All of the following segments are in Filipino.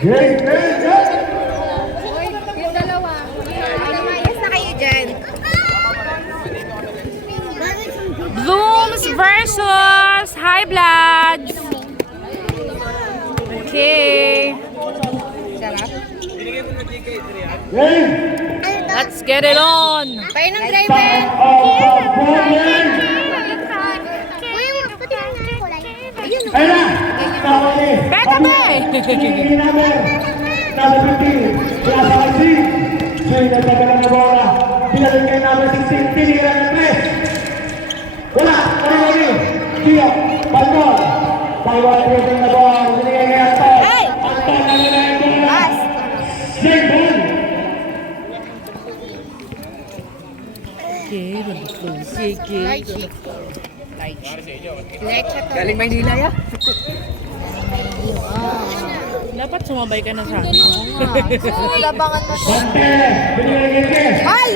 Great, great, great! Uy, yung dalawa. Lumayas na kayo dyan. Blooms versus High Bloods. Okay. Game! Let's get it on. Tayo ng driver. Ayun na! Tama ni! Beta be! Hindi namin! Nasa 15! Kaya sa kasi! Siya'y nagdadala na bola! Pinalit kayo namin 16! Tinigilan ng 3! Wala! Kari-kari! Siya! Balkon! Taiwan Prison na bola! Sinigay kaya ito! Ang tanda nila yung bola! Same ball! Galing Maynila ya? Dapat sumabay ka na sa akin. Labangan mo to. Bante! Binigay kayo! Hoy!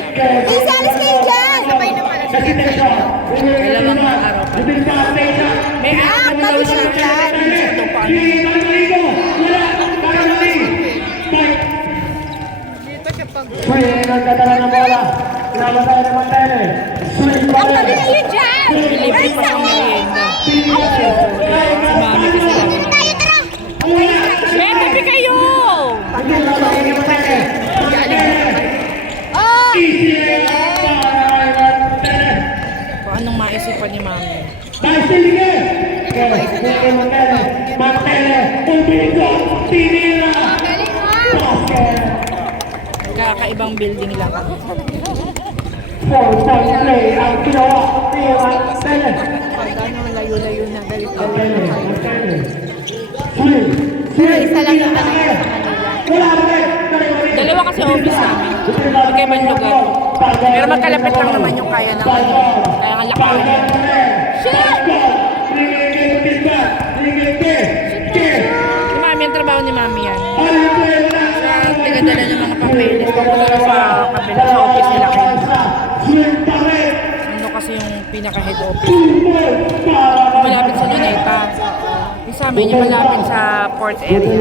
Isa, alis kayo dyan! Sabay na pala. Kasi tayo! Binigay kayo! Dalawang araw pa. Hindi pa station! May araw na daw siya. Ito pa. Swing ang dadala ng bola. Pinamatay ng Montele. Swing pa rin. Ayun dyan! Libre pa sa merienda. Sumami kasi lang. Tayo, tara! Beta be kayo! Hindi na ba yung Montele? Oh! Easy para Montele. Kung anong maisipan ni Mami. Dahil sige! Kaya Montele. Montele. Ubigo. Tinira. Galing mo! Basket. Kakaibang building lang. 4-point play ang ginawa ni Montele. Ano, layo-layo na. Montele. Swing. Isa lang yung anak ko sa kanila. Wala rin. Dalawa kasi office namin. Magkaibang lugar. Pero magkalapit lang naman yung kaya naman. Kaya nga laki. Shit! Si Mami, ang trabaho ni Mami yan. Siya tigadala ng mga papeles. Pagpunta sa kabila sa office nila kayo. Ano kasi yung pinaka-head office. Malapit sa Luneta. Yung sa amin, yung malapit sa port area.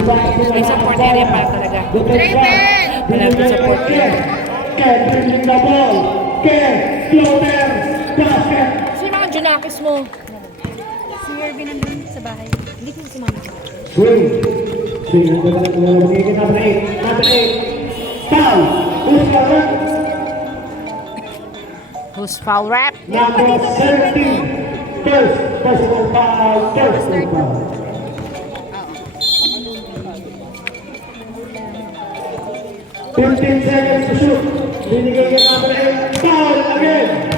Ay, sa port area pala talaga. Driver! Malapit sa port area. Si mga Junakis mo. Si Irvin nandun sa bahay. Hindi ko si Mami. Swing. Swing. Number 8. Number 8. Foul. Who's foul? Who's foul rap? Number 17. First personal foul. First personal foul. $15 to shoot. Binigay ka number 8. Foul again.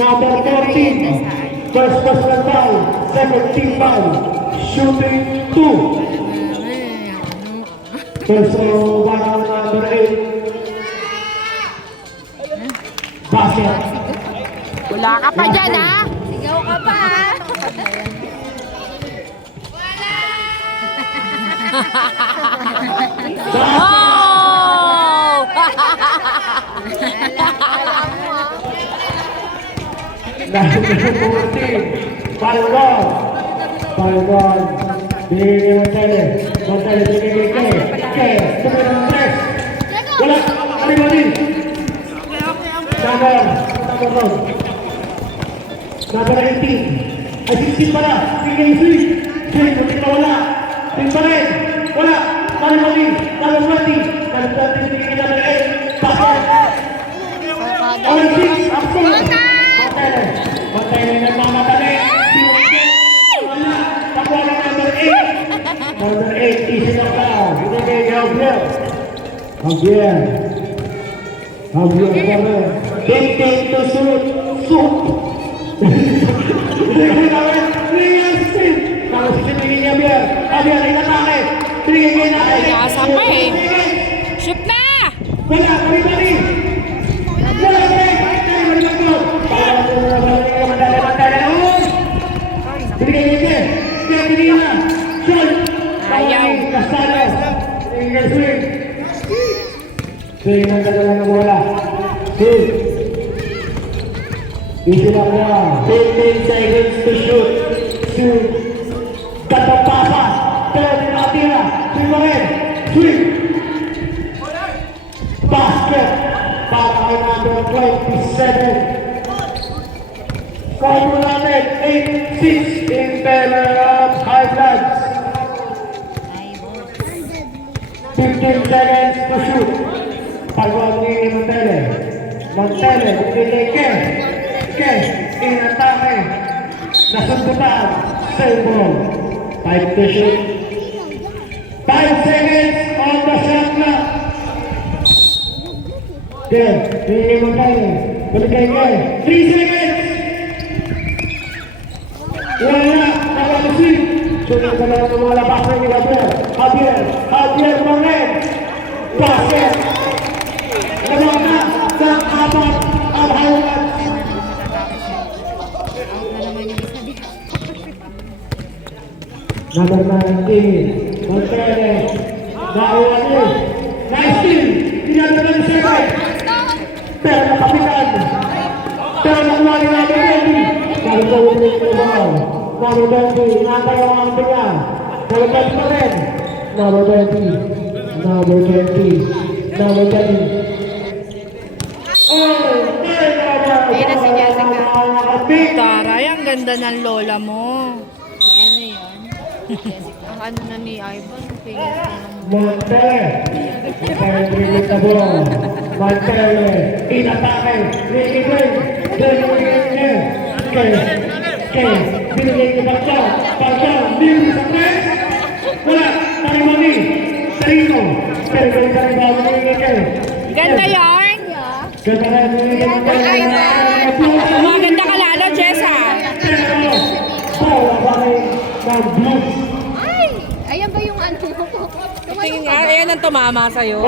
Number 14. First personal foul. Second team foul. Shooting 2. Personal foul number 8. Basket. Wala ka pa dyan, ha? Sigaw ka pa, ha? Oh! Number 14. Palgon. Palgon. Binigay mo Montele. Montele binigay kay. Kay. Tumay ng press. Wala. Ano din? Number 18. Ay, 16 pala. Sige, swing. Swing, hindi na wala. Swing pa rin. Wala. Number 20. Number 20. Number 20, binigay number 8. Basket. All 6. Up to. Montele. Montele nagmamadali. Wala. Pakuha ng number 8. Number 8, easy na ka. Binigay kay Javier. Javier. Javier Javier. 15 to shoot. Shoot. Binigay namin. Real speed. Tapos sinigay niya Javier. Javier, inatake. Binigay na. Nasa pa eh. Shoot na! Wala, bali-bali. Wala, bali. Binigay niya. Kaya binigay na. Shot. Ayaw. Casales. Binigay swing. Swing ang dadala ng bola. Swing. Easy lang niya. 15 seconds to shoot. Shoot. Katapasa. Pero di nakatira. basket para kay number 27. Score mo natin 8-6 in favor of Highlands. 15 seconds to shoot. Pagod ni Montele. Montele, bumili Ke, inatake. Nasundutan. Save ball. 5 to shoot. 5 seconds on the shot clock. Ke, bumili Montele. Balik kay Ke. 3 seconds. Wala, nakalusin. Sunod ka lang ng mga labasan ni Javier Morel. Basket. Lamang na sa apat ang Highlands. Number 19, Montele. Nauwali. Nice steal. Tinatagal ni Sebay. Pero nakapitan. Pero nakuha ni number 20. Nagkawin ko ba? Number 20, natay ang mga tingnan. Number 20 pa rin. Number 20. Number 20. Number 20. Ayan na si Jessica. Taray, ang ganda ng lola mo. Ano yun? Ang ano na ni Ivan. Montele. Montele, dribble the ball. Montele, inatake. Ricky Green. Binigay ni Barca. Libre sa tres. Wala. Tarimoni. Tarino. Pero tayo bago ni Ke. Ganda yarn. Ganda na ni Maganda ka lalo, Jessa. Ay! Ayan ba yung ano? Tingin nga, ayan ang tumama sa'yo.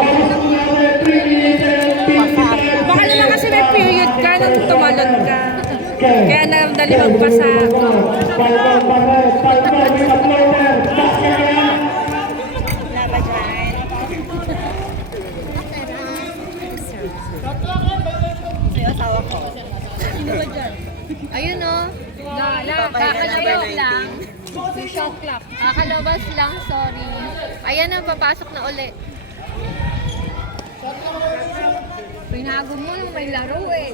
Baka naman kasi may period ka nang tumalon ka. Kaya nadali magpasa. Ayun o. Kakalabas lang. Shot clock. Kakalabas lang, sorry. Ayan na, papasok na uli. Pinago mo nung may laro eh.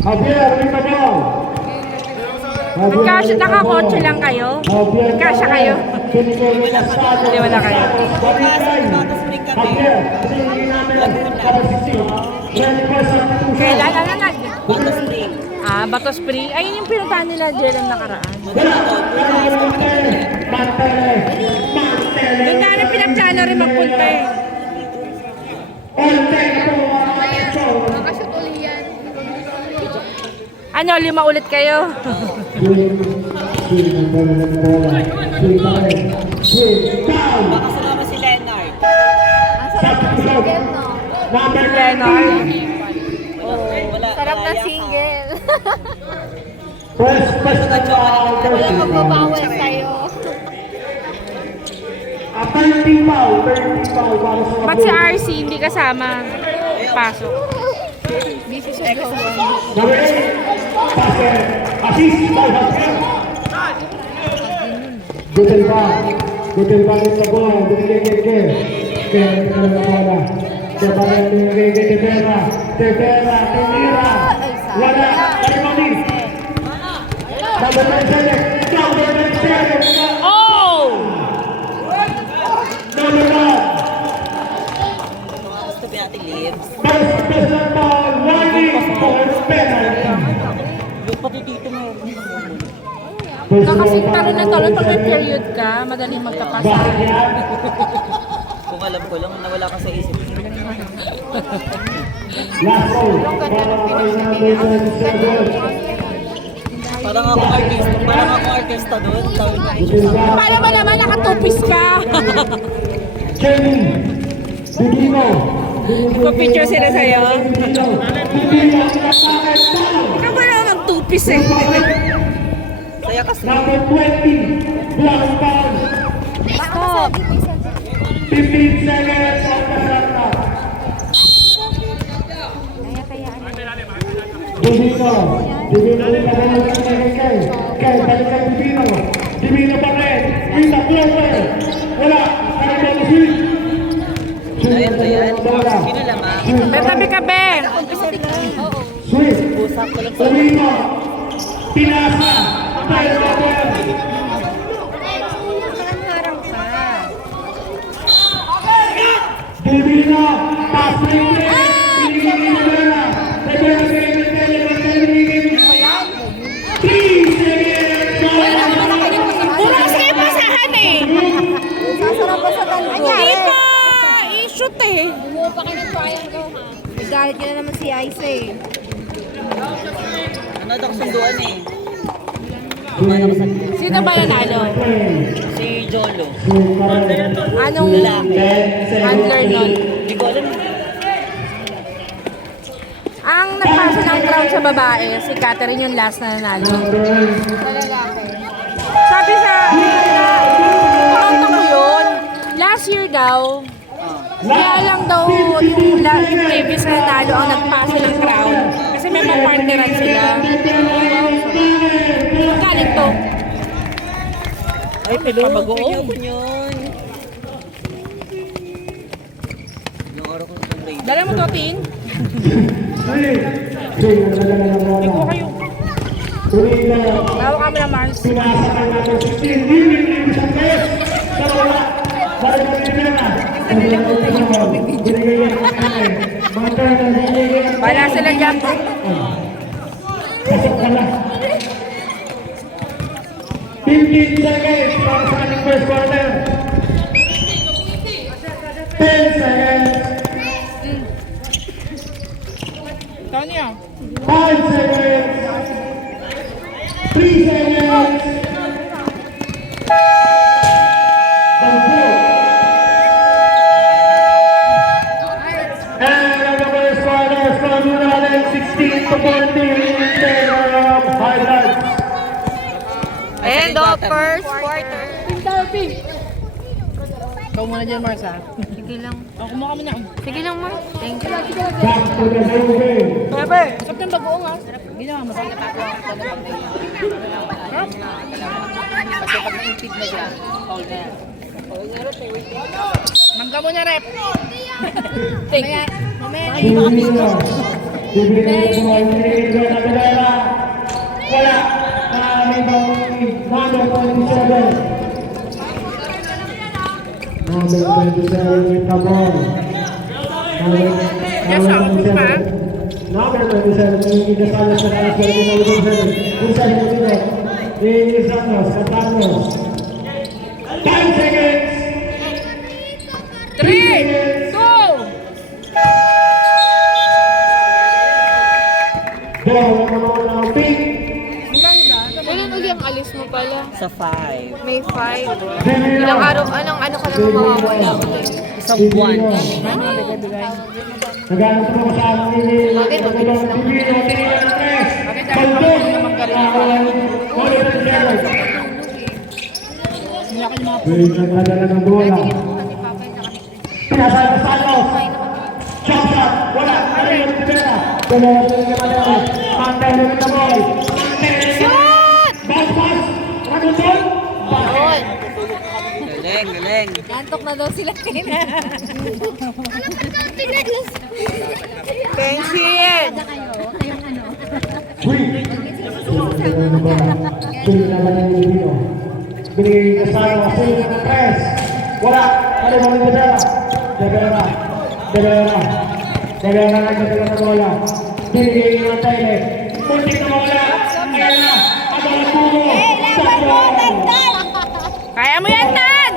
Javier, ring the ball. Nagkasya, nakakotse lang kayo? Nagkasya kayo? Hindi, wala kayo. Kailan? Ano nag? Bato Spring. Ayun yung pinuntahan nila Jelen nakaraan. Doon namin pinagplano rin magpunta eh. Makashoot uli yan. Ano, 5 ulit kayo? Makasalamat si Leonard. Ang sarap ng single, no? Leonard. Wala. Sarap na single. Walang magbabawal sa'yo. 30 foul para sa Ba't si RC hindi kasama? Pasok. Busy sa jowa. Number 8, passer, assist by Javier. Gutelba in the ball, binigay kay Ke. Ke, ito na bola. Binigay kay Tevera, tinira. Wala, Tarimoni. Number 27, Oh! number 1. Gusto ba natin lives? Best ball, warning for penalty. Yung pati dito mo. Kasi talon na talon pag may period ka, madaling magkapasa. Bakit yan? Kung alam ko lang, nawala ka sa isip. Last ball, para kay number 27. Parang ako artista doon. Paano ba naman nakatupis ka? Jenny, Bigino. Nagpa-picture sila sa'yo. Bigino, Ikaw ba naman magtupis eh? Saya kasi. number 20, black ball. Stop. 15 seconds on the shot clock. Bigino ulit na ball kay balikan Bigino pa rin. Rita Clover. Wala. shoot. Ayan, ayan. Sino lamang? May tabi ka, be. Sweet. Busak ko lang sa... Ulino. Pinasa. Tayo natin. Dilbino. Pass rin. Binigyan ni Bella. Bella, Please, Puro sige pasahan eh. Sasarap pa sa tanto. Hindi pa i-shoot eh. Bumuo pa kayo ng triangle, ha? Galit ka na naman si Ice eh. Ano ako sunduan eh. Kumana ko sa... Sino ba nanalo? Si Jolo. Anong handler nun? Hindi ko alam. Ang nagpasa ng crown sa babae, si Catherine yung last na nanalo. Sa lalaki. Sabi sa pakanta ko yun, last year daw, kaya lang daw yung previous na nanalo ang nagpasa ng crown. Kasi may mapartneran sila. Galing to. Ay, pero Pabagoong. ayoko yun. Yung araw ko ng raid. Dala mo to, Ting. Ikaw kayo. Bawa kami ng Mars. Wala sila dyan. 15 seconds para sa ating first quarter. 10 seconds. Tony, ah. 5 seconds. 3 seconds. And 4. And ang first quarter, score mo natin 16 to 14 in favor of Highlands. And the first quarter. Ikaw muna dyan, Mars, ah. Sige lang. Ako kumuha kami na. Sige lang, ma. Thank you. Back to the same game. Bebe! Sarap ng bagoong, ah. Ginawa mo. Mangga mo na, rep. Thank you. Wala. Number 27. Number 27 with the ball. Yes, sir. Pa? Number 27, hindi kasama sa kalas pero number 27. Kung saan mo dito, Linis Ramos, Capanos. 10 seconds! 3, 2, Ball, ang pick. Kailan uli ang alis mo pala? Sa 5. May 5. Ilang araw, ano ka naman mawawala ulit? Isang buwan. Nagano sa mga kasama ni Bakit? Mabilis lang. Paldo! Wait, nagdadala ng bola. Pinasal na Santos. Shot shot. Wala. Ano yung tibera? Dalawa sa mga madali. Pantay na kita boy. Shot! Pass, pass. Raguton. Bawal. Galing, galing. Nantok na daw sila kina. Pension! Uy! Tuloy na ba ng Pilipino? Binigay kasama kasi ng press. Wala. Ano ba ng tibera? Tibera. Tibera. Tibera nagdadala ng bola. Binigay ng tayo. Muntik na wala. Ayan na. Ang mga puno. Sakto. Kaya mo yan, Tan!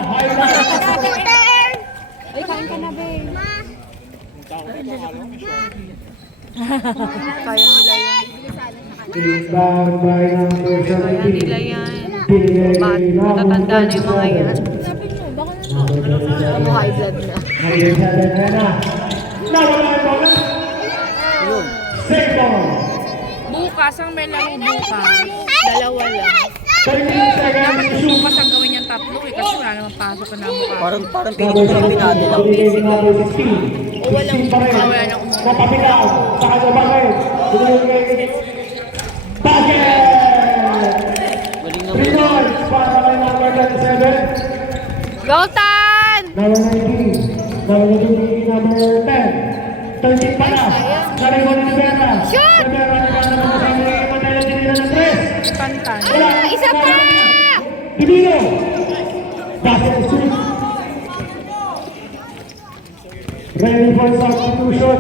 Uy, kain ka na, be. Kaya nila yan. Imbang by number 17. Kaya nila yan. Binigay Matatanda na yung mga yan. Number 27. High blood na. Number 7 na. Nawala ang bola. Yun. Save ball. Bukas ang may laro bukas. Dalawa lang. 13 seconds. Shoot. Bukas ang gawin niyang tatlo eh. Kasi wala namang pasok na bukas. Parang pilit ko lang pinado lang. Binigay ni number 16. 16 pa rin. wala na kumuha. Napapitaw. Sa kanya ba rin? Binigay. Basket! Galing 3 naman. points para kay number 27. Go, Tan! Number 19. Number 19, number 10. 13 pala. Karibon ni Berta. Shoot! Berta naman sa mga pantay na tinira ng 3. Pantan. Isa pa! Divino. Basket shoot. Ready for substitution.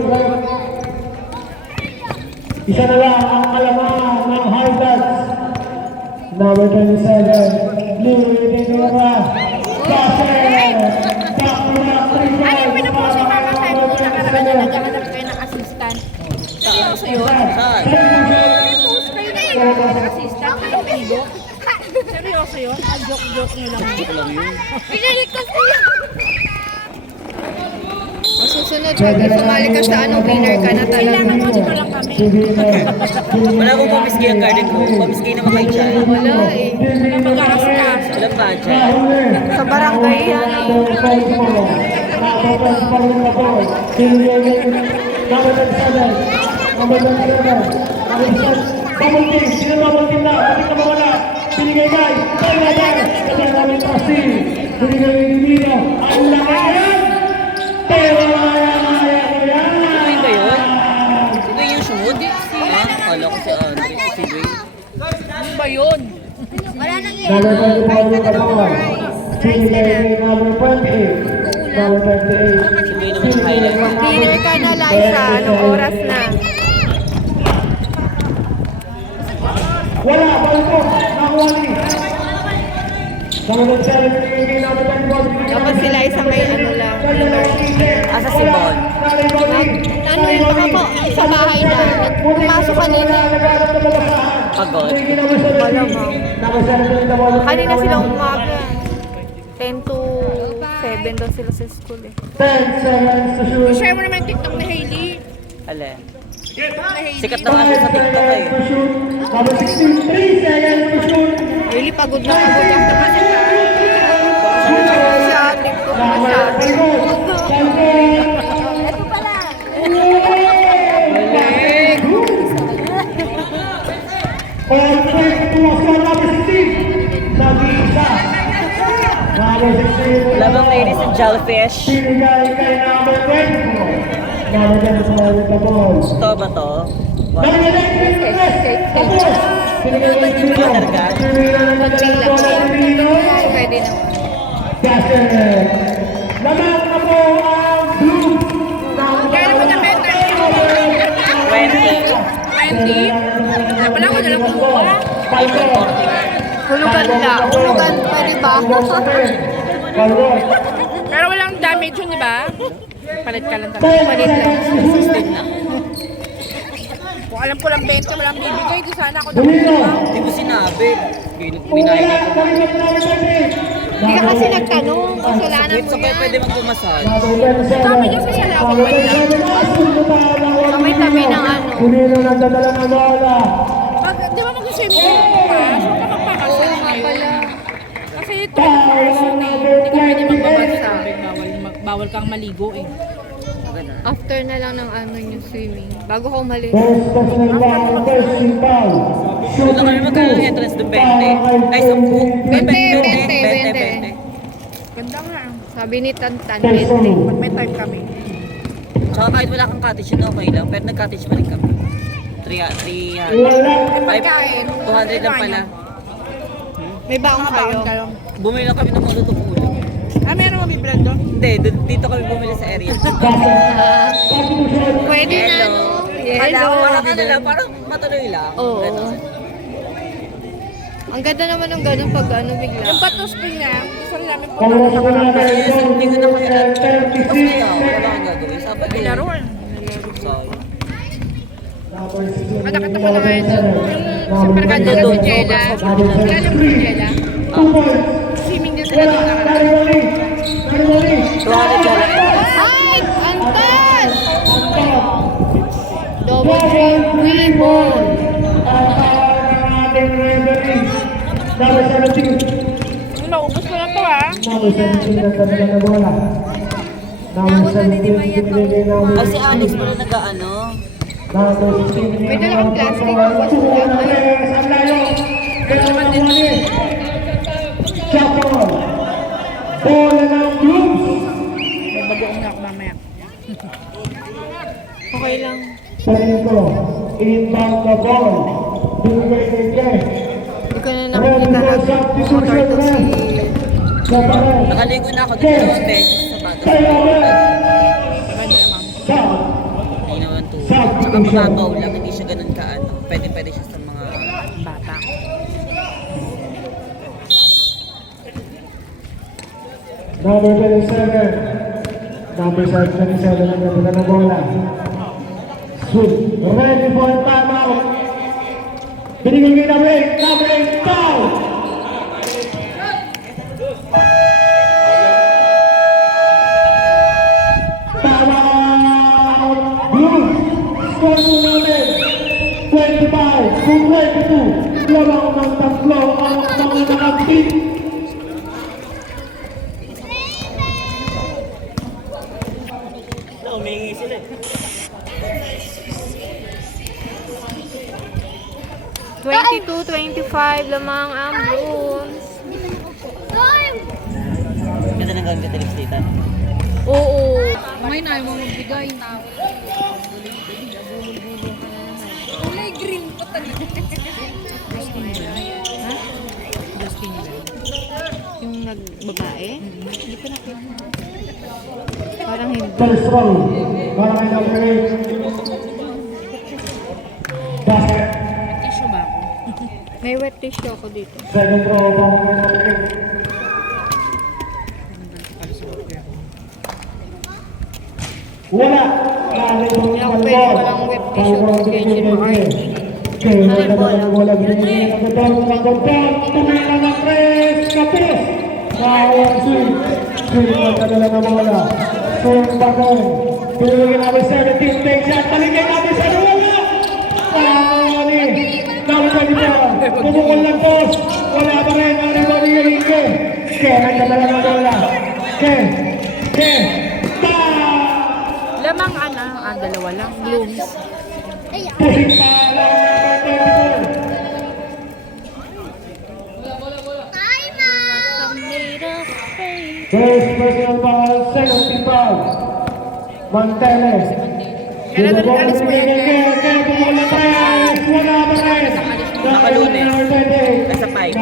Isa na lang ang kalamangan ng Harvard. Number 27, Louis Ventura. Basket! Ano yung pinupost yung mama sa'yo kung nakaraan na naghahanap kayo ng assistant? Seryoso yun? Saan? May post kayo na naghahanap ng assistant kayo Facebook? Seryoso yun? Ang joke-joke nyo lang. Joke lang yun. Pinaligtas ko yan! Masusunod, pag sumali ka sa ano, winner ka na talaga. Kailangan mo dito lang kami. Wala akong pamiski ang garden ko. Pamiski naman kayo dyan. Wala eh. Wala mag-aasikaso. Walang budget. Sa barangay yan eh. Ano ba yun? Sino yung shoot? Kala ko si Andre. Si Dwayne. Ano ba yun? Wala nang iyan. Si Dwayne naman yung highlight. Winner ka na, Liza. Anong oras na? Wala, balko, nakuha ni. Dapat si Liza may ano lang. Asa si Bon? Ano yun, baka po sa bahay na. Pumasok kanina. Pagod. Kanina sila umaga. 10 to 7 daw sila sa school eh. 10 seconds to shoot. Share mo naman yung TikTok ni Hailey. Ale. TikTok ni Hailey. Sikat na nga siya sa TikTok eh. Number 16, 3 seconds to shoot. Really, pagod na pagod lang naman siya. Sa ating ko masyado. Ito pala. All three to score number 16. Nag-iisa. Number 16. Labang ladies and jellyfish. Pinigay kay number 24. Number 24 with the ball. Ito ba to? What? Tapos, pinigay kay Divino. Talaga? Divino na Coaching lang siya. Divino. Pwede naman. Basket. Laman na po ang blue. Kaya mo na benta 20. 20? Wala ko na lang kumuha. Hulugan lang. Hulugan, pwede ba? Pero walang damage yun, di ba? Palit ka lang talaga. Palit lang. Kung alam ko lang 20, walang bibigay. Di sana ako Divino. Hindi mo sinabi. Binayad ako. Hindi ka kasi nagtanong. Kasalanan Wait, mo so kaya yan. pwede magpumasal? Sabi niya sa salawag ba yan? Tabi ng ano. Divino nagdadala ng bola. Pag, di ba mag-swimming pool ka? So ka magpakasal Oo nga ngayon. pala. Kasi ito yung first yun eh. Hindi ka pwede magbabasa. Bawal kang maligo eh. After na lang ng ano yung swimming. Bago ka umalis. First personal foul, first team foul. Wala kami magkano yung entrance doon, 20. Ay, 10. 20. Ganda nga. Sabi ni Tantan, First 20. foul. Pag may time kami. Tsaka kahit wala kang cottage yun, okay lang. Pero nag-cottage pa rin kami. 300. Wala. Ay, Pagkain. 200 lang pala. May baong kayo. Bumili lang kami ng mga lutong ulo. Ah, meron mo bibrand doon? Hindi, dito kami bumili sa area. Pwede na, Hello. no? Parang ano lang, parang matuloy lang. Oo. Ganon. Ang ganda naman ng ganun pag ano bigla. Yung Bato Spring na, gusto rin namin po. Kasi yung hindi ko na kami alam. Tapos kaya, wala kang gagawin. Sabi ko, Laruan. sorry. Nakita mo na ngayon doon. Yung super ganda na si Jella. Kilala mo si Jella? Swimming din sila doon nakaraan. 200 dollar. Ay! Anton! Double dream Weebon! Number 17. Maubos ko na to ah. Number 17 nagdadala ng bola. Number 17 binigay number Ay, si Alex pala nag-ano. Number 16. Pwede lang ang plastic. Basura. Ang layo. Kailangan din. Shot ball. Bola ng Blues. Bagoong na ako mamaya. Okay lang. Panito, inbound the ball. Binigay kay Jeff. Hindi ko na nakikita nag-motor to si... Naparay. Nakaligo na ako dito 2 beses sa bago. South. Hindi naman to. Tsaka mababaw lang, hindi siya ganun kaano. Pwede siya sa mga Bata. Number 27. Number 27 ang ganda ng bola. Shoot. Ready for timeout. Binigay kay number 8. Number 8, foul. Timeout. Blue. Score po natin. 25 to 22. Lamang ng tatlo ang mga nakapit. umingi sila eh. 22-25 lamang ang Blues. Ganda ng gagawin sa dito. Oo. May na mo magbigay. Kulay green pa talaga. Justin Bell. Yung nagbabae? Hindi ko nakita. Parang hindi. First round. Para kay number 8. Basket. Tissue ba ako? May wet tissue ako dito. Second row. Para kay number 8. Wala. Hindi ako pwede walang wet tissue. Kasi makain. Kaya na bola. Binigyan ng down. Tumila ng press. Kapis. Bawang swing. Swing na kadala ng bola. Swing bagay. Binigyan namin 17. Take shot. Taligay namin sa wala. Tawani. Tawag dito. Bumukol ng post. Wala pa rin. Aribali yung Inge. Kaya nagkadala ng bola. Kaya. Lamang dalawa lang. Blooms. Pusing pala. First personal foul, second foul. Manteles. Kaya alas mo yan. Wala pa rin. Nakalunes. Nasa 5.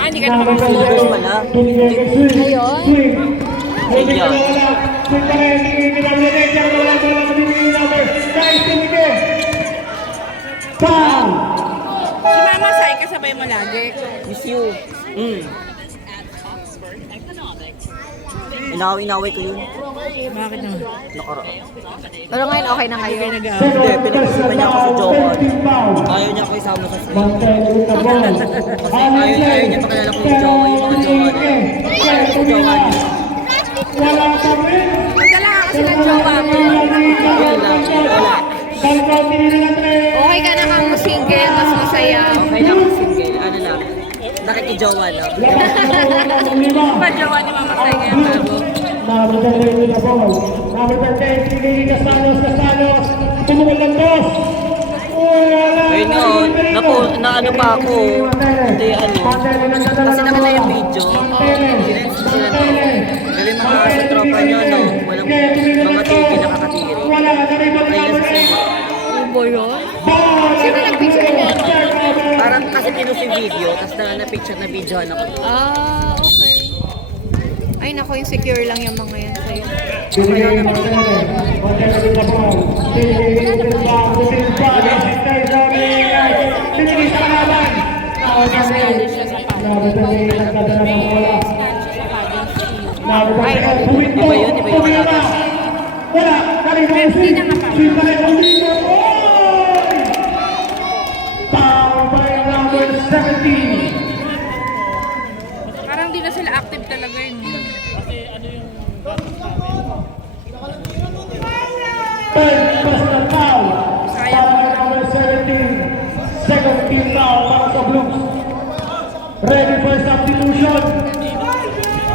Hindi ka naman Lunes pala. Ayun. Swing. Ayun. Swing pa rin. Foul. Si Mama Sai, kasabay mo lagi. Miss you. Inaway ko yun. Bakit naman? Nakaraan. Pero ngayon okay na kayo. Hindi, pinag-isipan niya ako sa Jokon. Ayaw niya ako isama sa swing. Kasi ayaw niya pakilala ko yung jowa, yung mga jowa niya. Yung jowa niya. Wala pa rin. Magdala ka kasi ng jowa mo. Yun lang. Wala. Okay ka na kang single, mas masaya. Okay lang ako single. Ano lang. Nakikijowa lang. Pajawa ni Mama Sai ngayon bago. Number 10 na ball. Number 10, pinili Castanos. Tumukol ng boss. Ayun nga, naano pa ako. Ito yung ano. Kasi nakita yung video. Sinensi sila to. Galing mga sa tropa nyo, no? Walang mga tigil nakakatiri. Ayun sa sila. Ubo yun? Sino nag-picture niya? Parang kasi pinost yung video, tapos na-picture na videohan ako. Ah, okay. Ay, naku, insecure lang yung mga yan sa'yo. Ay, Iba yun yung kalaban. wala, Hindi na nga pa. Foul by number 17. Parang di na sila active talaga yun. Third personal foul. Foul by number 17. Second team foul para sa Blues. Ready for substitution.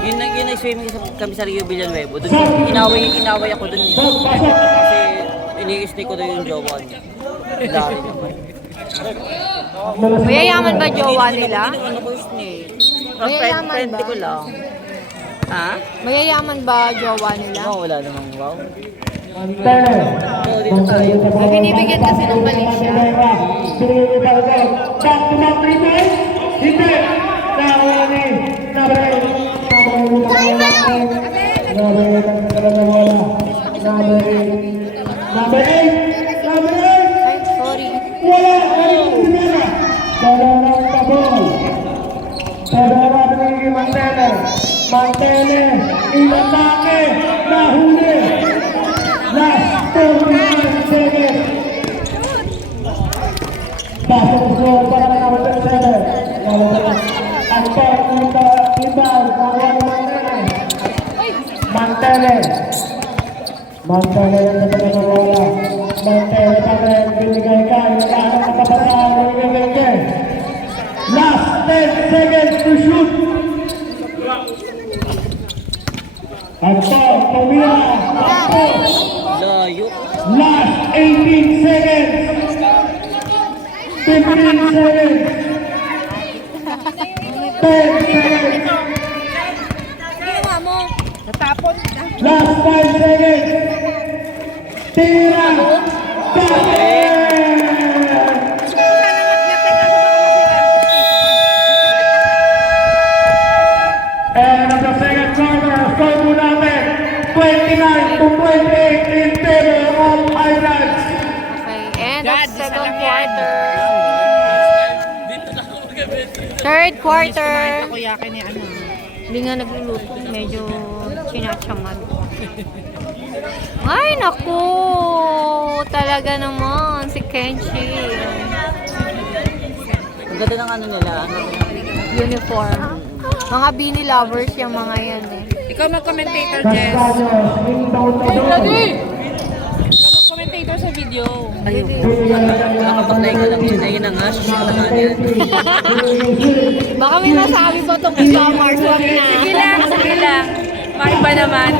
Yun nag-swimming kami sa Rio Villanueva. Doon inaway ako doon eh. Pasok. Kasi ini-stay ko doon yung jowa niya. Dahil naman. Mayayaman ba jowa nila? Ano ko snake? Mayayaman Friend ba? ko lang. Ha? Mayayaman ba jowa nila? Oo, wala namang wow. Mantele. Oo, dito tayo. Ay, binibigyan kasi ng mali siya. Back to back 3 times. Hindi. Nawala ni number 8. Ay, sorry. Wala. Sarang tabol. Sarang ni Mantele. Mantele. Inatake. Nahuli. Last 29 seconds. Pasok ko para na number 7. Ang punta iba. Nawala ni Mantele. Mantele. Mantele ang nawala. Mantele pa rin binigay ka. Inatake ang kapapasaan. Binigay. Last 10 seconds to shoot. Aktor, tumira. Aktor. Layo. Last 18 seconds. 15 seconds. 10 seconds. Ginawa mo. Natapon na. Last 5 seconds. Tira. Bakit? And of the second quarter, score po natin 29 to 28 in favor of Highlands. Okay, end of second quarter. Third quarter. Hindi nga nagluluto. Medyo sinatsamad. Ay, naku! Talaga naman, si Kenshi. Ang ganda ng ano nila. Uniform. Mga Bini lovers yung mga yan eh. Ikaw mag-commentator, Jess. Ikaw mag-commentator sa video. Ayun. Nakapag-play ka lang yun. Ayun na nga. Susunod na nga yan. Baka may masabi pa itong isa, Mars. Wag na. Sige lang, sige lang. Maiba naman.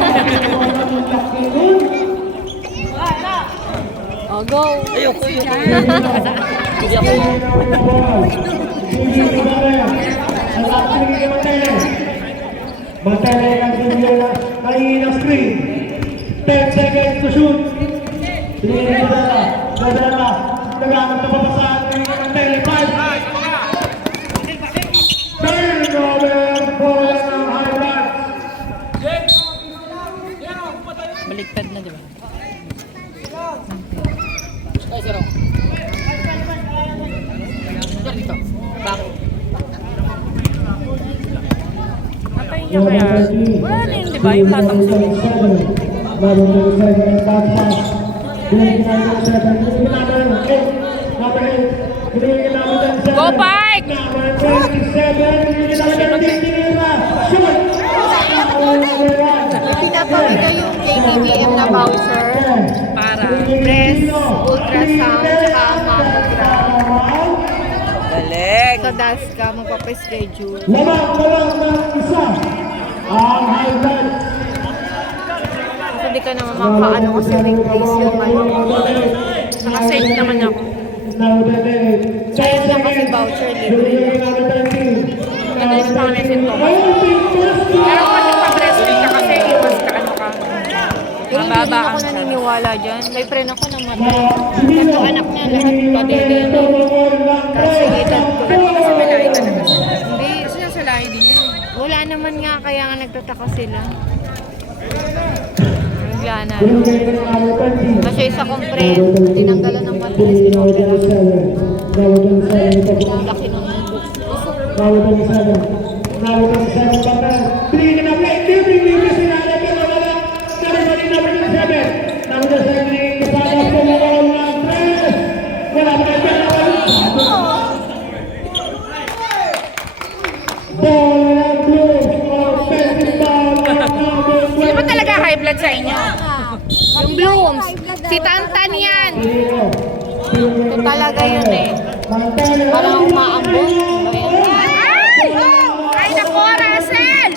Oh, go. Ayoko yun. Hindi ako. Mantele ang sinigay na kanina screen. 10 seconds to shoot. Sinigay na Gadala. Gadala. Nagamit na papasaan. Mantele 5. Turnover for ng Highlands. Baligtad na, di ba? Patayin niya kaya. Wala na yun, di ba? Yung batang sila. Go, Pike! Pinapamigay yung KBBM na voucher. Para. Breast, ultrasound, tsaka mammogram. Galing. Sa DASCA, magpapaschedule. Lamang ng isa ang Highlands. Kasi hindi ka naman makaano kasi replace yung ano. Naka-save naman ako. Kaya lang kasi voucher libre. Ano yung pangalan nito? Pero pag nagpa-breastfeed ka kasi, mas ka ano ka. Pero hindi Mababa din ako ang naniniwala dyan. May friend ako namatay. Tatlo anak niya, lahat padede. Kasi edad ko. Ba't mo kasi malayo talaga? Hindi, Sinasalahi din yun. wala naman nga kaya nga nagtataka sila. Bigla na. Kasi isa kong friend, tinanggalan ng matilis, inopera. Laki ng books. Sino ba talaga high blood sa inyo? Yung blooms, si Tantan yan. Ito talaga yun eh. Parang umaambon. Ay! Ay, nako, Russell!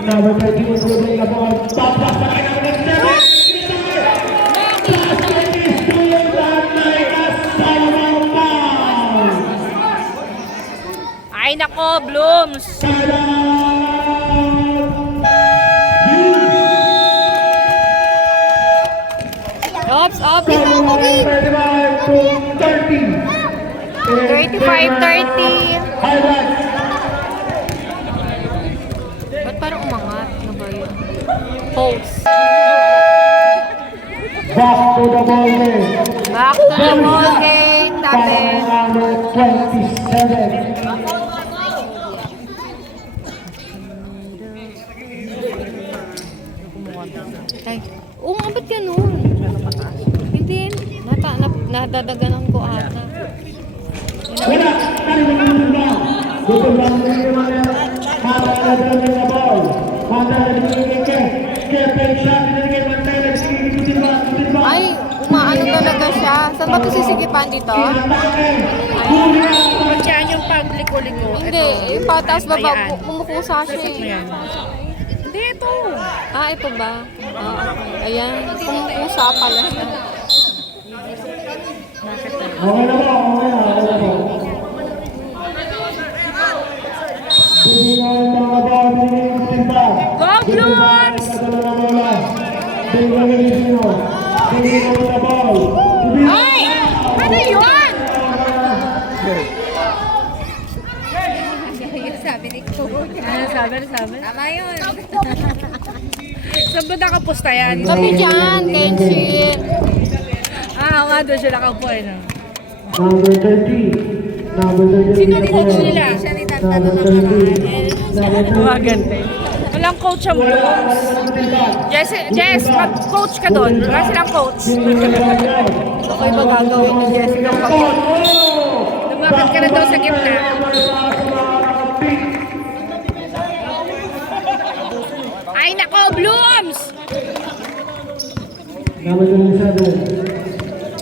Number 13 was holding the ball. Top pass na kayo ng next seven. Ay, nako, Blooms! Tada! 5:30. Highlights. Ba't parang umangat? Ano ba yun? Pulse. Back to the ball game. Back to the ball game. Tabi. Number 27. Ay. Oo nga, ba't ganun? Hindi. Nadadaganan ko ata. Wala. Kali na naman ba? Dito lang naman yan. Makakalaban ng ball. Makakalaban ng Kaya shot. Binigay Montero. Ikutin ba? Ay, umaano talaga siya. Saan ba ito sisigipan dito? Diyan yung pagliko-liko. Hindi. Eh, patas baba. Ayan. Kumukusa siya eh. Ayan. Hindi, ito. Ah, ito ba? Ah, okay. Ayan. Kumukusa pala siya. Okay na ba? Okay na ba? Binigay ng ball. Ikutin ba? Go, Blues! Ay! Ano yun? Sabi ni Coach. Ano sabi? Tama yun. Saan ba nakapusta yan? Sabi dyan, Kenshin. Nga doon siya nakapo eh. No? Number 30. Sino ni coach nila? Siya ni Tantano ng nakaraan. Gumagante. Walang coach ang Blues. Jess, mag-coach ka doon. Wala silang coach. Okay ba gagawin ni Jessica pag Lumakad ka na daw sa gitna. Ay nako, Blooms! Number 27.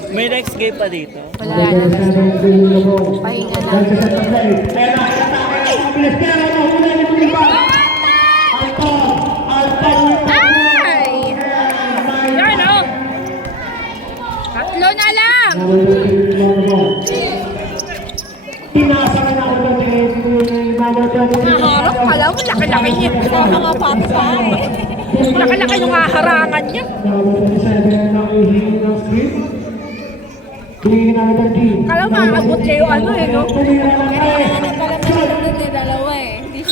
May next game pa dito. wala na? Pahinga na. Ay! Yan o! Tatlo na lang! Naharap ka lang, laki-laki niya. Mga pati pa eh. Laki-laki yung haharangan niya. Kala makakabot niya yung ano eh, no? Dalawa eh. Hindi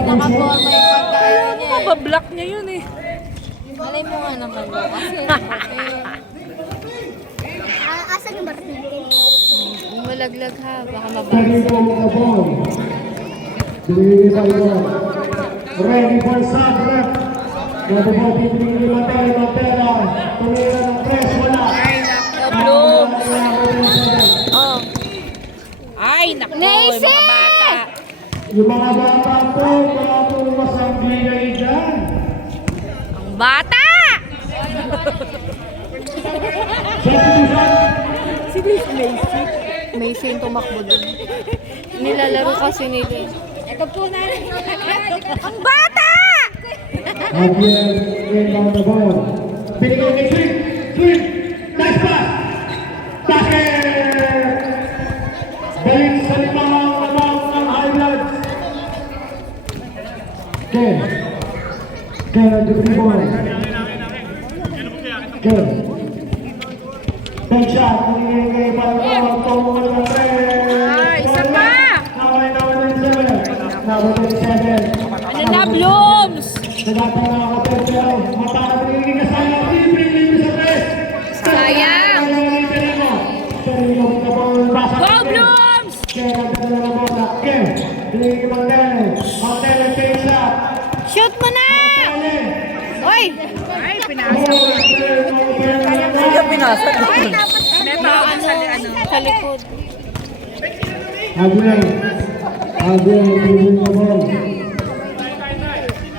nakaporma yung pagkaano niya eh. Mabablock niya yun eh. Malay mo nga naman mo. Kasi Asan yung barat natin? malaglag ha. Baka mabasa. Ready for Sabre. Nabubuti ni Montero. Tumira ng press. Wala. Blooms! Oh. Ay, naku, Naisip! mga bata. Yung mga bata po, mga tumas ang bigay dyan. Ang bata! May sin tumakbo din. Nilalaro kasi nila. Ito po na rin. Ang bata! Javier, inbound the ball. Binigay kay Swing. Nice pass. Basket! Balik sa limang ng Highlands. Okay. The ball. Okay. Big shot. Binigay kay Balcón. Ay, isa pa! Number 27. Ano na, Blooms? Sayang! Go, Blooms! Shoot mo na! Oy! Ay, pinasa ko. Sige, pinasa doon. Neto ako sa ano. Sa likod.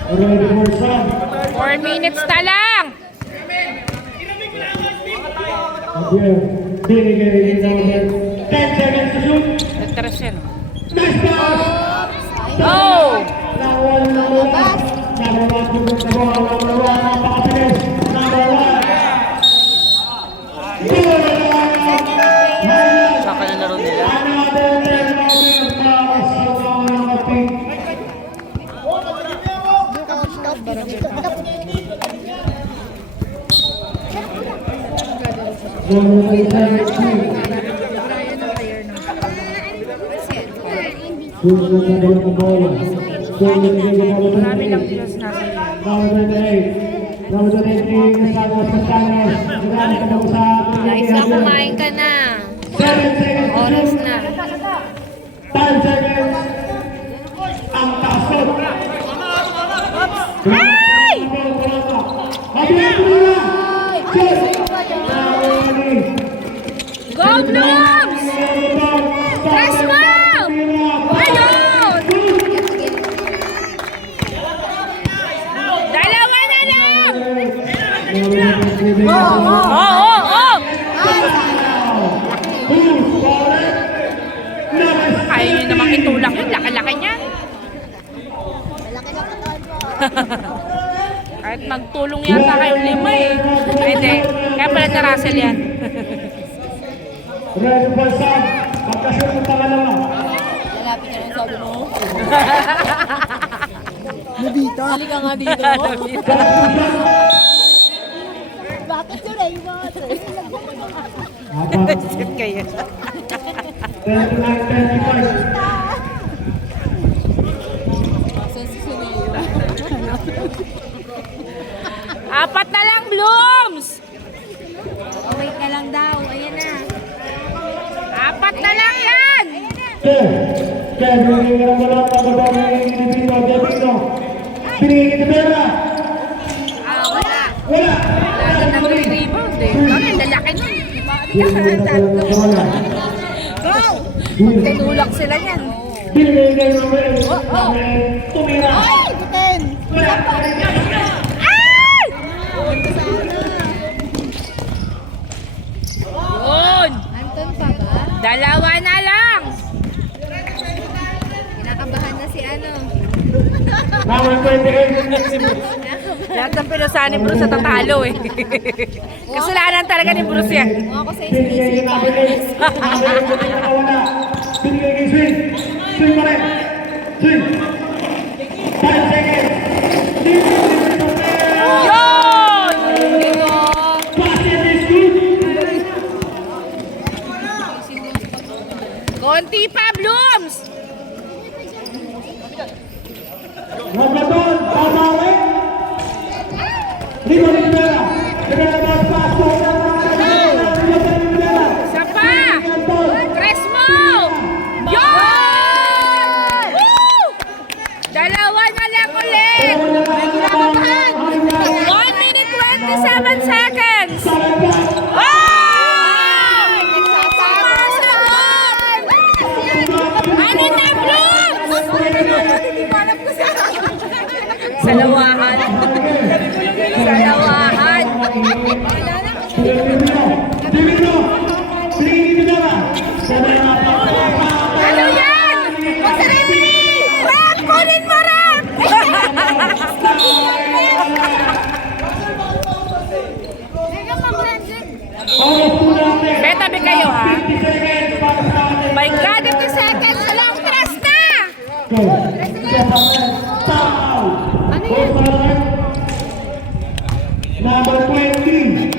Ready for shot. 4 minutes na lang! Again, binigay number 10 seconds to shoot. Natras yan. Nice pass! Oh! Nawal na bola. Number 1, tutok na bola. Number 1, napakabilis. Number 1. Saka na laro nila. Another 10 number para sa mga pink. Number 27. Marami lang dito sa nasa Liza, kumain ka na. Oras na. 10 seconds. Ang tasod. Ay! Go Blooms! Press mo! Ayun! Dalawa na lang! Oo! Ayaw nyo namang itulak yun. Laki-laki niyan. Malaki na katawan mo. Kahit magtulong yata kayong 5 eh. Pwede. Kaya pala na Russell yan. Ready for some. Pagkasunod ng pangalawa. Lalapit ka lang sabi mo. Halika nga dito. Bakit yun ay iwan? Sit kayo. 4 na lang, Blooms! Wait ka lang daw. Ayan na. 4 na lang yan! Wala. Wala! Wala na nag-rebound eh. Bakit? Lalaki nun. Go! Tinulak sila yan. Tumira! Ay! Butin! Ay! Yun! Anton pa ba? 2 na lang! Kinakabahan na si ano. Number 28. Lahat ng pinusahan ni Bruce sa tatalo eh. Kasalanan talaga ni Bruce yan. Mukha ko sa isip pa. Binigay kay Swing. Swing pa rin. Swing. 10 seconds. Yun! Basket is good. Konti pa, Blooms! Magbaton. Babawin. Lima ni Libera. Libera paso. Isa pa! Press mo! Yun! Woo! 2 na lang ulit! 1 minute 27 seconds! Oh! Sumasagot! Ano na, Blooms? Salawahan. Salawahan. Ano yan? Rap! Kunin mo, Rap! Betabi kayo, ha? My God, 50 seconds! Alam, tres na! Number 20.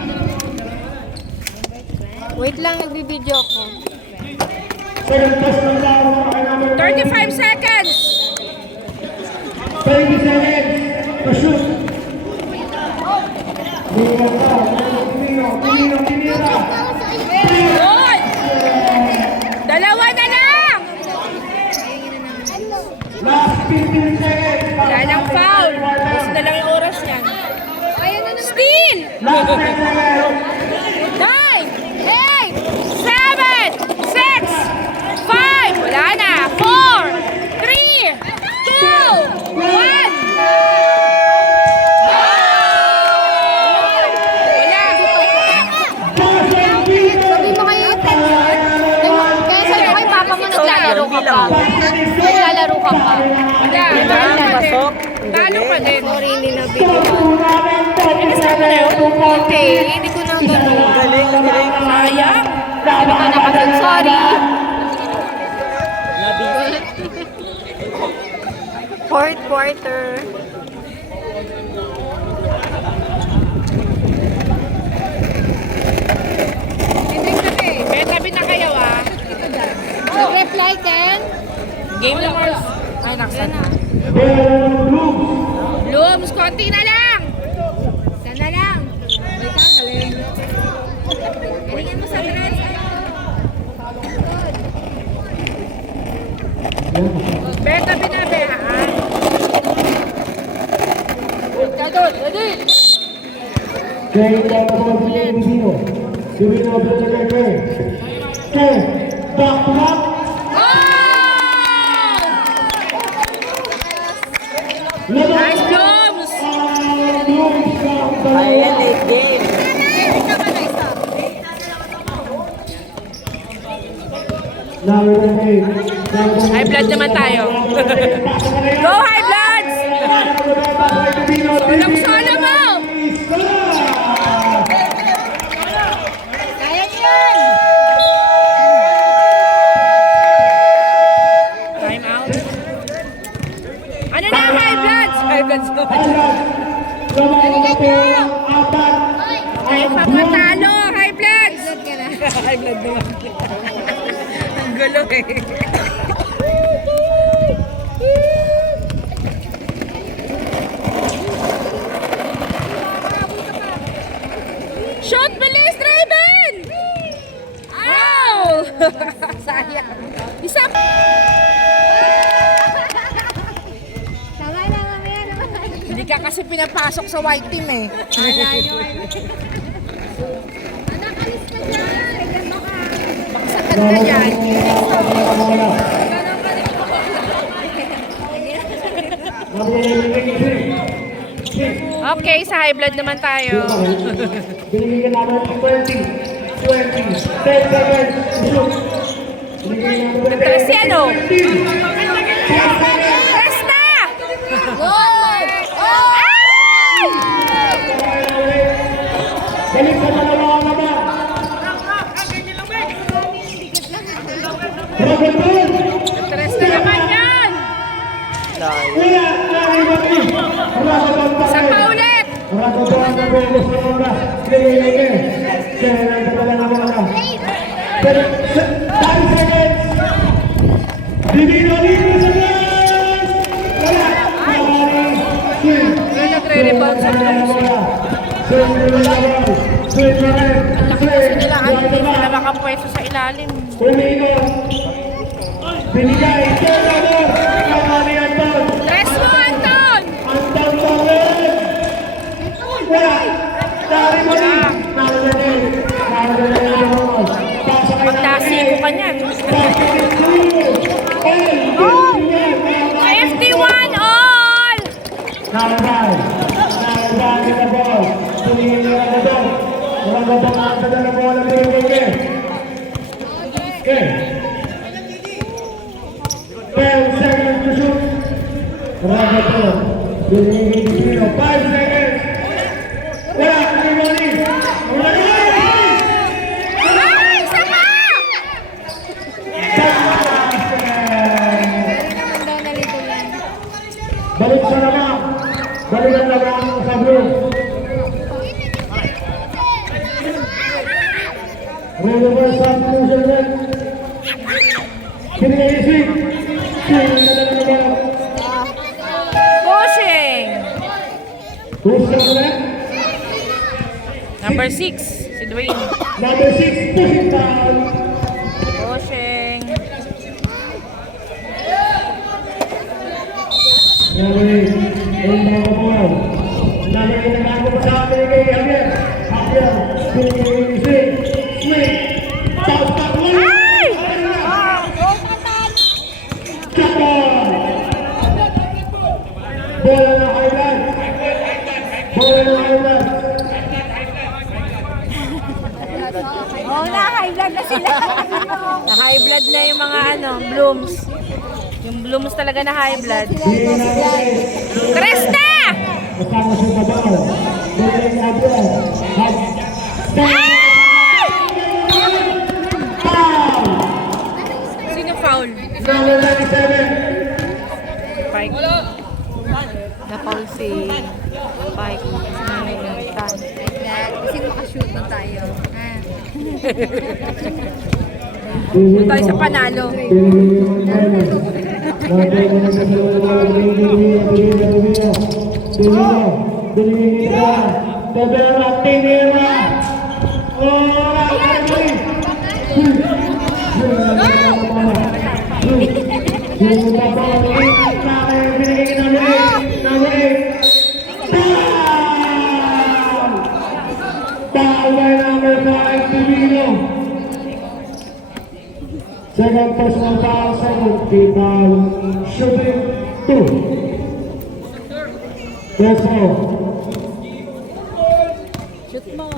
Wait lang, nagbibideo ko. Second test ng laro ay number 35 seconds! 20 seconds. Pa-shoot. Tinira. Yun! 2 na lang! Last 15 seconds. Wala nang foul. Tapos na lang yung oras niyan. Steal! Last 10 seconds. 9, 8, 7, 6, 5, wala na, 4, 3, 2, 1. Wala. Sabi mo kayo, kaya sabi ko kay Papa mo naglalaro ka pa. Naglalaro ka pa. Wala. Pasok. Talo pa din. Sorry, hindi na video. Inisap mo na yun? Okay, hindi ko na gano'n. Galing. Sayang. Hindi ko na kasi, sorry. Fourth quarter. Betabi na kayo, ah. Nag-reply, Ken? Game numbers. Ay, naksan na. Blooms, konti na lang. Sana lang. Uy, ka, galing. Galingan mo sa dress. Beta binabe, ha? Kadol, ready? Kaya ito ako Divino. Divino sa Tagaytay. Okay, back to back. Nice blooms! Ayan, late game. High blood naman tayo. Go high bloods! Solong-solo mo! Kaya niyo yan. Time out. Ano na high bloods? High bloods. Ay, papatalo! High bloods! Blood ka na. High blood naman. Ang gulo eh. Shot! Bilis! Raven! Ow! Sayang. Isa pa! Tama na, mamaya naman. Hindi ka kasi pinapasok sa white team eh. Kaya nyo. Anak, alis ka dyan. Ganda ka. Baksakan ka dyan. Okay, sa high blood naman tayo. Binigyan namin 20, 10 seconds, shoot. Nagtakas si ano? Press na! Ay! Balik sa dalawa naman. Robert Paul. Press na naman yan! Kuya, Isa pa ulit! Nagre-rebound sa kasi nila ang hindi sila makapwesto sa ilalim. Binigay, kamali Anton. Press mo, Anton! Anton Torres. Wala. Dari mo rin. Pagdasi ko ka niyan. 51 all! Nalabay na ball. Tumingin nila na doon. Walang babang sa dala bola ng Bigay. Okay. 10 seconds to shoot. Rabato. Binigay Divino. 5 seconds. Wala. Divino. Wala. Ay, isa pa! Naman daw nalito yan. Balik sa naman. Balik ang naman sa blue. Reverse substitution set. Binigay isip. Pushing! Who's the left? Number 6, si Dwayne. Number 6, pushing down. Pushing. Number 8, yung mga kamuhaw. Number 8, ang bago pa sa atin kay Javier. Javier, binigay isip. Swing. South back one. Ay! Chapon. Bola na highlight. Bola na highlight. Oo na, high blood na sila. Na high blood na yung mga blooms. Yung blooms talaga na high blood. Tres na! Kasama sa babaw. Bola na Javier. Ay! Foul. Sino foul? Number 97. Spike. Na-foul si Spike. Dad, kasi makashoot na tayo. Doon tayo sa panalo. Second personal foul, second foul, shooting 2. That's all. Shoot mo.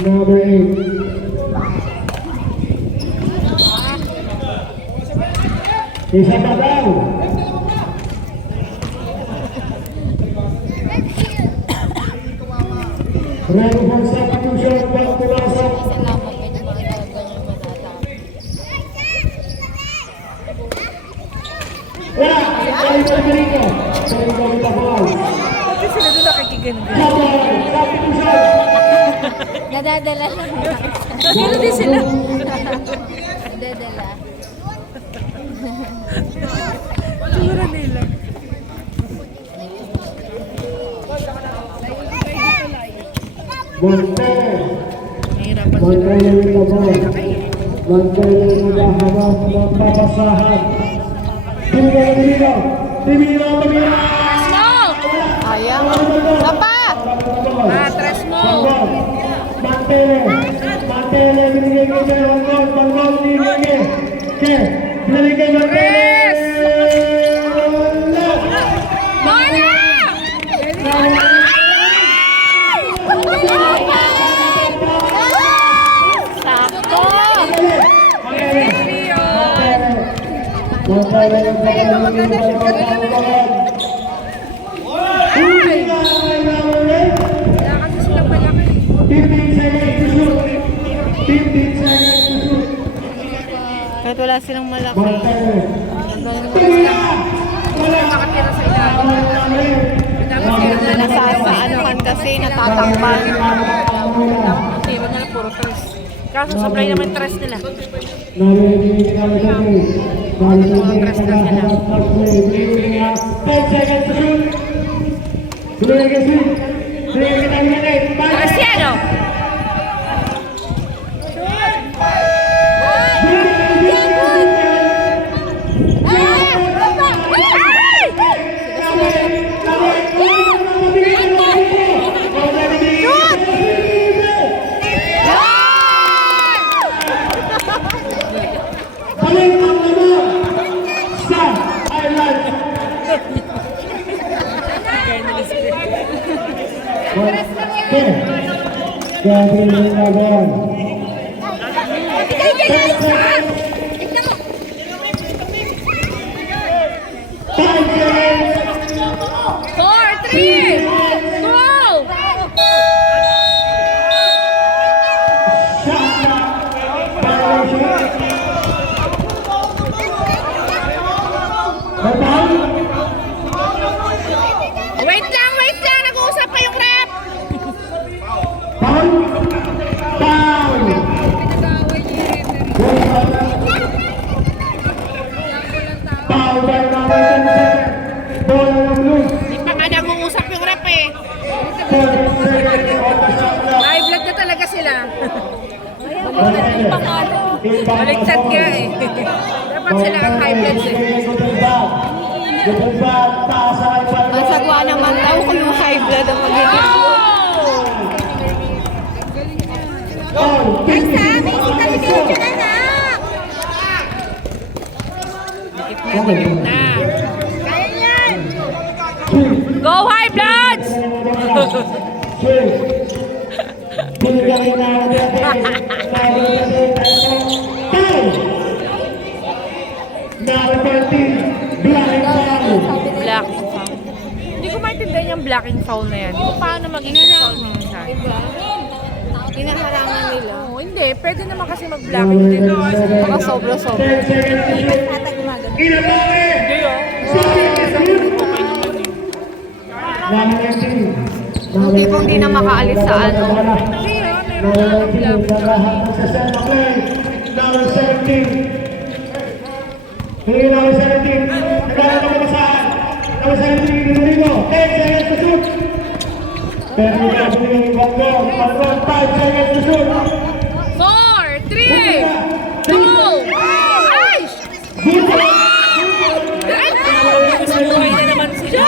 Number 8. Isa pa daw. Ready for substitution, back to Lasok. Salamat kayo ng mga ganyan matatapos. Wala! Kali pa rin dito. Kali pa rin ako. Kasi sila doon nakikiganyan. Substitution! Nadadala lang. Gano'n din sila. Nadadala. Tura nila. Montero. Nahirapan sila. Montero yung labon. Montero yung naghahabang ng babasahan. Divino! Divino! Divino! Ayang. Papa! Atras mo. Montero! Montero! Binigay ko siya ng gol. Pag-gol binigay. Ke! Binigay Montero! Sakto! Wala kasi silang malaki. 15 seconds to shoot. 15 seconds to shoot. Kahit wala silang malaki. Montero. Nakatira sa ilalim. Dapat sila na lang. Nasasaanuhan kasi natatakpan. Hindi, wag na lang puro tres. Kaso supply naman tres nila. Narinig kami sa play. Narinig kami sa play. 10 seconds to shoot. Binigay ka shoot. Binigay ka minute. Cristiano! Balik ang naman sa Ireland. Gabi yung laban. Five seconds. 4, 3, 2! Wait lang! Nag-uusap pa yung rep! Hindi pa nga nag-uusap yung rep eh. High blood na talaga sila. Baliktad nga eh. Dapat sila ang high blood eh. Ang sagwa naman daw kung yung high blood ang magiging. Ay, sa amin, si Kalibidyo na anak. Na. Kaya yan. Go high bloods! Black foul. Hindi ko maintindihan yung blocking foul na yan. Hindi ko paano magiging foul minsan. Hinaharangan nila. Oo, hindi. Pwede naman kasi mag-blocking din. Baka sobra-sobra. 10 seconds to shoot. Ginagawa! Hindi oh. Okay naman eh. Number 19. Yung tipong di na makaalis sa ano. Hindi oh, meron na mag-block. Number 17. Sige, number 17. Nagkakaroon ka ba saan? Number 17, Rodrigo. 10 seconds to shoot. 10 seconds to shoot. 5 seconds to shoot. 4, 3, 2, ay! Sa buhay na naman sila.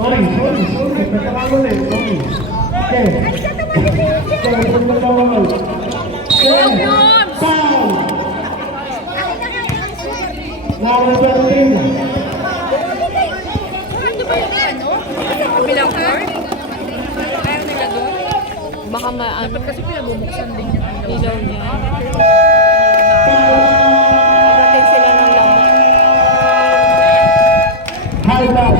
Sorry. Nagkakaroon eh. Sorry. Okay. Foul. Number 13. Kabilang court. Ayaw nila doon. Baka ano. Kasi pinabubuksan din yung Ilaw niya. Pagdating sila ng lamok. High block.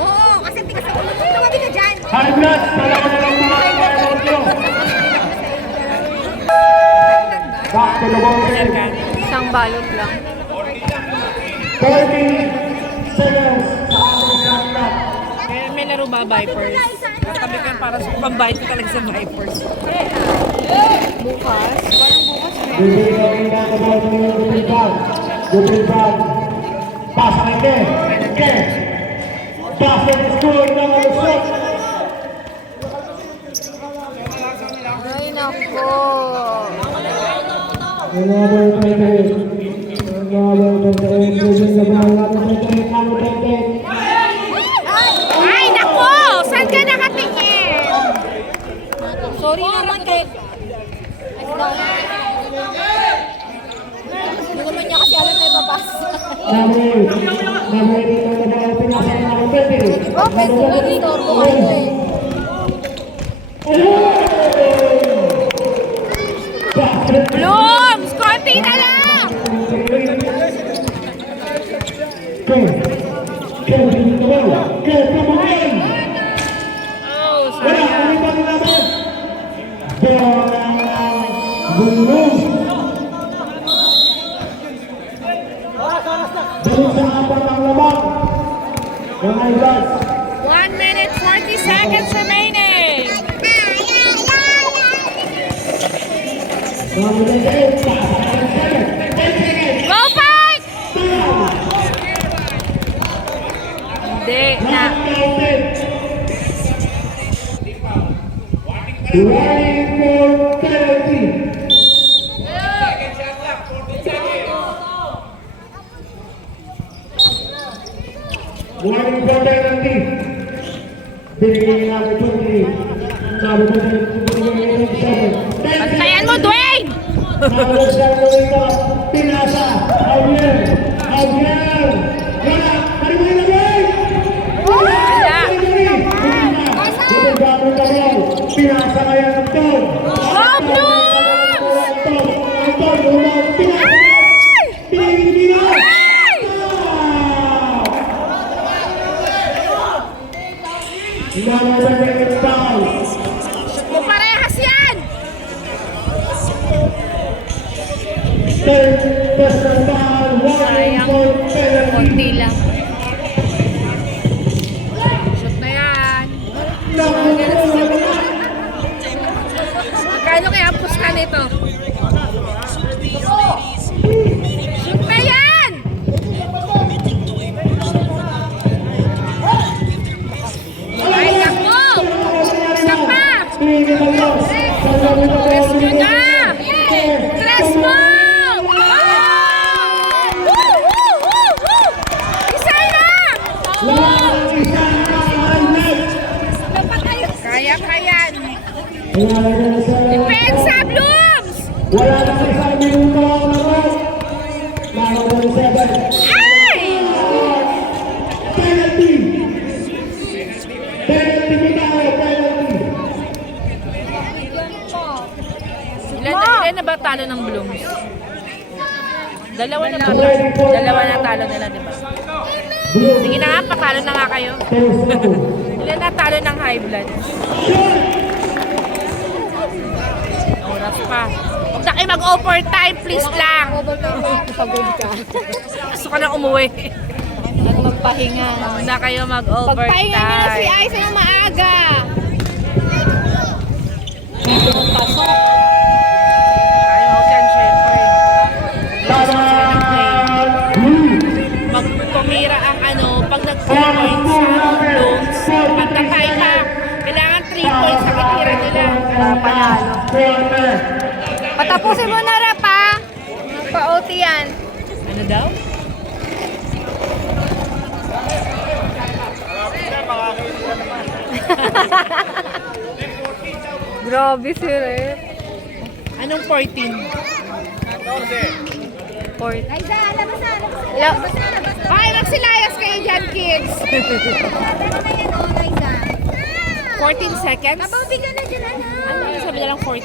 Oo, kasi tigas ako. Tumabi ka dyan. High blood. Dalawa na lang mga kaya. Back to the ball game. Isang balot lang. 30 seconds sa ating shot clock. May laro ba, Vipers? Katabi ka para sa pambayad ko talaga sa Vipers. Bukas. Parang bukas na. Bibigyan na ang ball ng Dupilbag. Dupilbag. Pasa kay Ken. Ken. Pasa ng score ng Alusot. Ay, nako. Another 28. Another 28. Bibigyan na ba natin 28. Number 28. Ay, nako! Saan ka nakatingin? Sorry naman kay... Hindi naman niya kasi alam na ipapasa. Number 8. Number 8 na ba pinasa ng number 20. Oh, pwede ba dito? Ano eh? Blooms! Konti na lang! Oh, sayang. Number 1 minute 40 seconds remaining. Go fight! Hindi na. Running for penalty. Warning for penalty. Binigyan number 20. Number 27. Bantayan mo, Dwayne! Number 7 pinasa. Javier. Wala. Paribuhin na Dwayne. Wala. Pinasa kaya ng Tom. Go Blues! Kung parehas yan! Sayang. Konti lang. Shoot na yan. Magkano kaya ang puska nito? Shoot na yan! Ay, naku! Isa pa! Tres mo na! Tres mo! Woo! Woo! Woo! Woo! Isa lang! Kaya pa yan! Depensa, Blooms! Wala na sa isang minuto ang laro. Number 7. Ay! Penalty! Penalty, Mikao, penalty! talo ng Blooms? Dalawa na ba? Dalawa na talo nila, di ba? Sige na nga, patalo na nga kayo. Ilan na talo ng High Blood? Oras pa. Huwag na kayo mag-overtime, please lang. Pagod ka. Gusto ko na umuwi. At magpahinga. Huwag na kayo Pagpahinga niyo na si mag-overtime. Ice ng maaga. Pasok. Tayo mo dyan, syempre. Pag tumira ang ano, pag nag-3 points sa Blooms, pagkatay pa, kailangan 3 points sa kitira nila. Panalo. Patapusin mo na rep ha. Pa-OT yan. Ano daw? Grabe si Rep. Anong 14? Liza, labas na. Labas na. Ay, magsilayas kayo dyan, kids. 14 seconds? Mabauti ka na dyan, anak. Ano yung sabi nilang 14?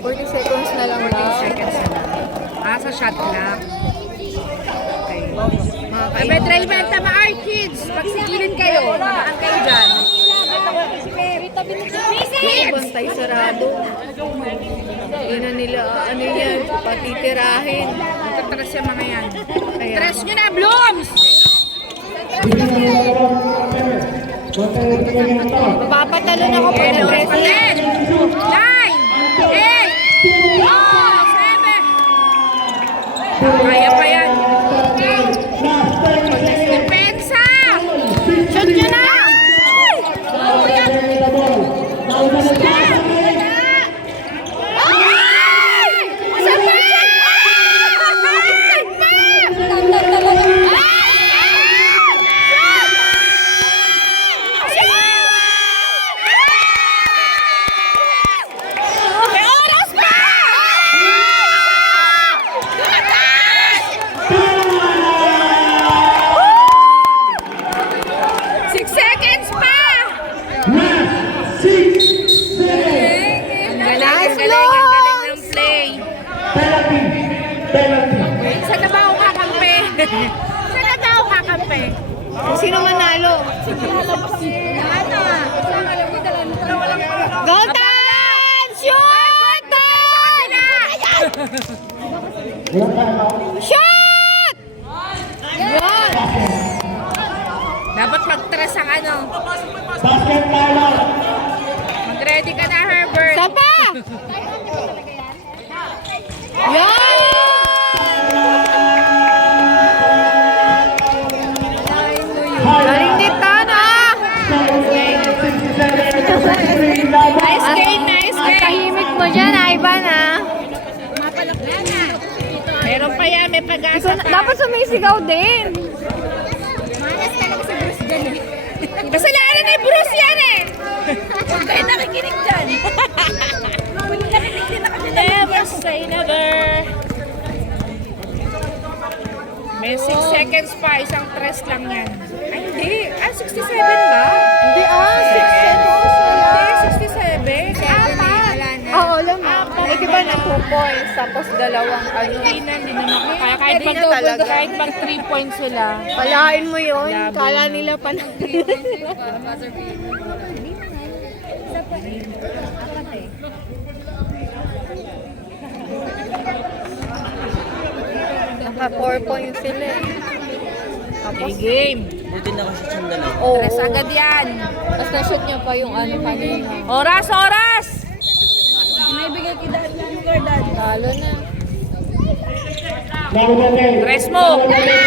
40 seconds na lang 14 seconds na lang. Sa shot clock. Okay. Sabi, driver, tamaan kids. Pagsigilin kayo. Tamaan kayo dyan. Bantay sarado. Ina nila, ano yan, patitirahin. Magkatras yung mga yan. Tres nyo na, Blooms! Mapapatalon ako pag nag-wrestling. 10, 9, 8, 7. Kaya pa yan. Depensa! Shoot nyo na! May oras pa! 6 seconds pa! Ang galing ng play. Saan na ba ako kakampi? Saan na ba ako kakampi? Kung sino manalo? Golden! Shoot! Shoot! Yun! Dapat mag-tres ang ano. Basket timeout. Mag-ready ka na, Herbert. Sapa! Yan! Galing dito, no? Nice game, nice game. Tahimik mo dyan, Ivan, ha? Meron pa yan, may pag-asa pa. Dapat sumisigaw din. Kasalanan ni Bruce yan eh. Huwag kayo nakikinig dyan. Never say never. May 6 seconds pa, isang tres lang yan. Ay, hindi. 67 ba? Hindi, 6 seconds na lang. Hindi, 67. Oo, lamang. Eh, di ba na 2 points, tapos dalawang ano. Hindi na makakaya. Kahit Hindi pag na talaga. kahit pag 3 points sila. Kalain mo yun. Kala nila pa na. Naka 4 points sila eh. Okay, game. Buti na kasi siyang dalawa. Oo. Tres agad yan. Tapos na-shoot niya pa yung ano kanina. Oras, oras! Talo na. Tres mo. Wala.